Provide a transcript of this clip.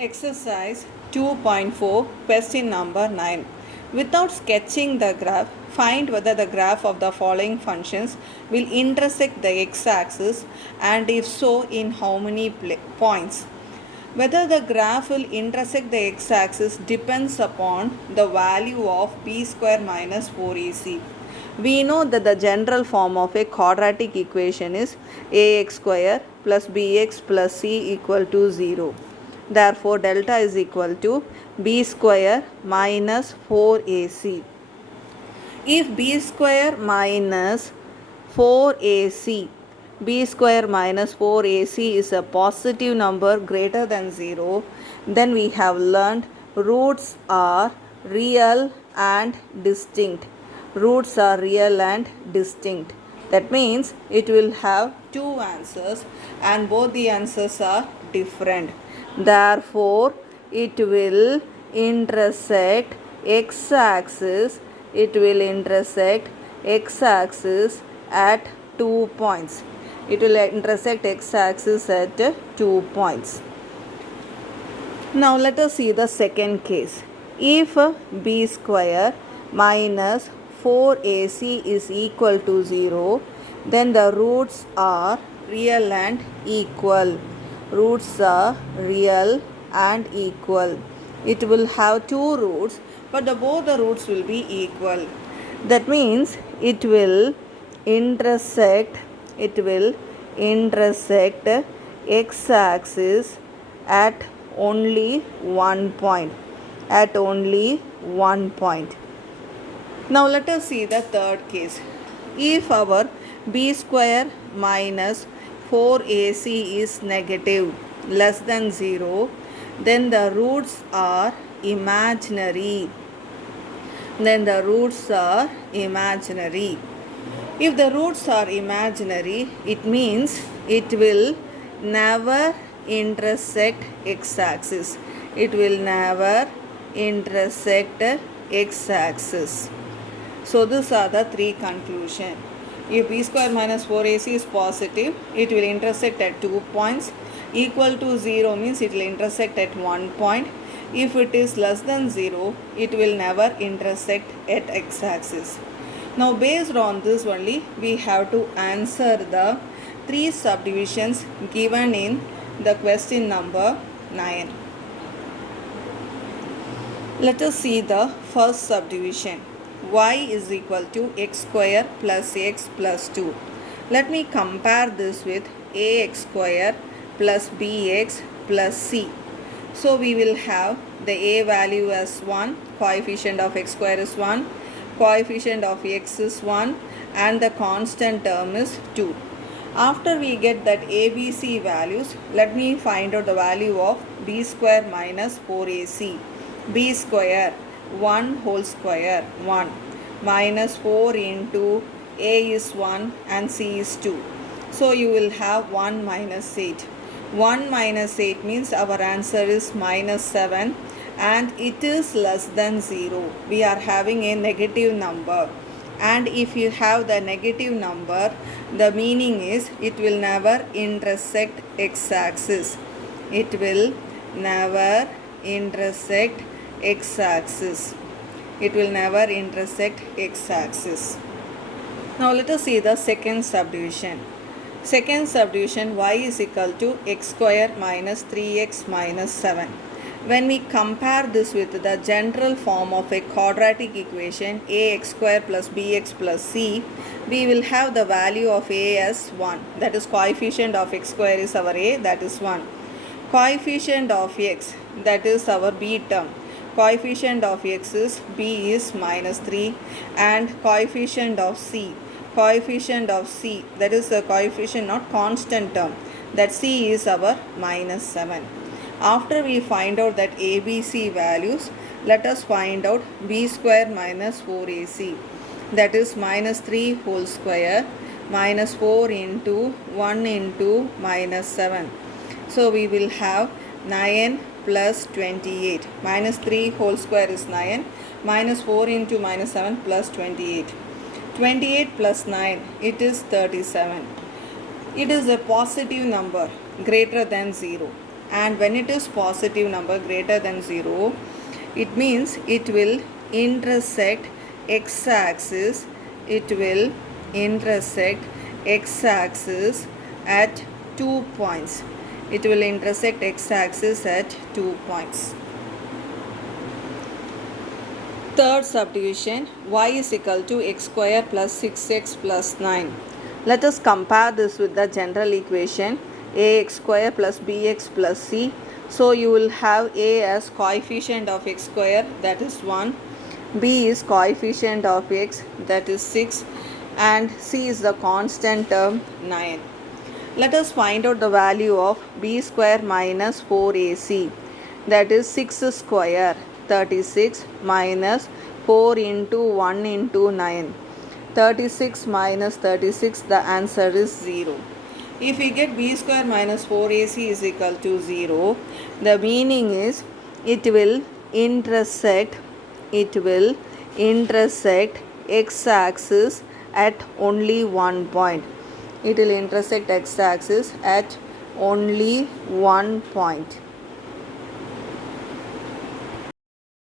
Exercise 2.4, question number 9. Without sketching the graph, find whether the graph of the following functions will intersect the x-axis and if so, in how many points. Whether the graph will intersect the x-axis depends upon the value of b square minus 4ac. We know that the general form of a quadratic equation is ax square plus bx plus c equal to 0. Therefore, delta is equal to b square minus 4ac. If b square minus 4ac, b square minus 4ac is a positive number greater than 0, then we have learned roots are real and distinct. Roots are real and distinct. That means it will have two answers and both the answers are different. Therefore, it will intersect x-axis. It will intersect x-axis at 2 points. It will intersect x-axis at 2 points. Now let us see the second case. If b square minus 4ac is equal to 0, then the roots are real and equal. Roots are real and equal. It will have two roots, but both the roots will be equal. That means it will intersect x-axis at only one point. Now let us see the third case. If our b square minus 4ac is negative, less than 0, then the roots are imaginary. If the roots are imaginary, it means it will never intersect x-axis. So these are the three conclusions. If b square minus 4ac is positive, it will intersect at 2 points. Equal to 0 means it will intersect at 1 point. If it is less than 0, it will never intersect at x-axis. Now based on this only, we have to answer the three subdivisions given in the question number 9. Let us see the first subdivision. Y is equal to x square plus x plus 2. Let me compare this with ax square plus bx plus c. So we will have the a value as 1, coefficient of x square is 1, coefficient of x is 1 and the constant term is 2. After we get that ABC values, let me find out the value of b square minus 4ac. b square 1 whole square 1 minus 4 into a is 1 and c is 2. So you will have 1 minus 8. 1 minus 8 means our answer is minus 7 and it is less than 0. We are having a negative number. And if you have the negative number, the meaning is it will never intersect x-axis. It will never intersect x-axis. Now let us see the second subdivision. Second subdivision, y is equal to x square minus 3x minus 7. When we compare this with the general form of a quadratic equation ax square plus bx plus c, we will have the value of a as 1. That is coefficient of x square is our a, that is 1. Coefficient of x, that is our b term. Coefficient of x is b is minus 3 and coefficient of c, that is the coefficient not constant term, that c is our minus 7. After we find out that ABC values, let us find out b square minus 4ac, that is minus 3 whole square minus 4 into 1 into minus 7. So we will have 9 plus 28. Minus 3 whole square is 9. Minus 4 into minus 7 plus 28. 28 plus 9, it is 37. It is a positive number greater than 0. and when it is positive number greater than 0, it means it will intersect x-axis. It will intersect x-axis at 2 points. It will intersect x-axis at 2 points. Third subdivision, y is equal to x square plus 6x plus 9. Let us compare this with the general equation ax square plus bx plus c. So you will have a as coefficient of x square, that is 1, b is coefficient of x, that is 6, and c is the constant term 9. Let us find out the value of b square minus 4ac, that is 6 square, 36, minus 4 into 1 into 9. 36 minus 36, the answer is 0. If we get b square minus 4ac is equal to 0, the meaning is it will intersect x-axis at only one point. It will intersect x-axis at only one point.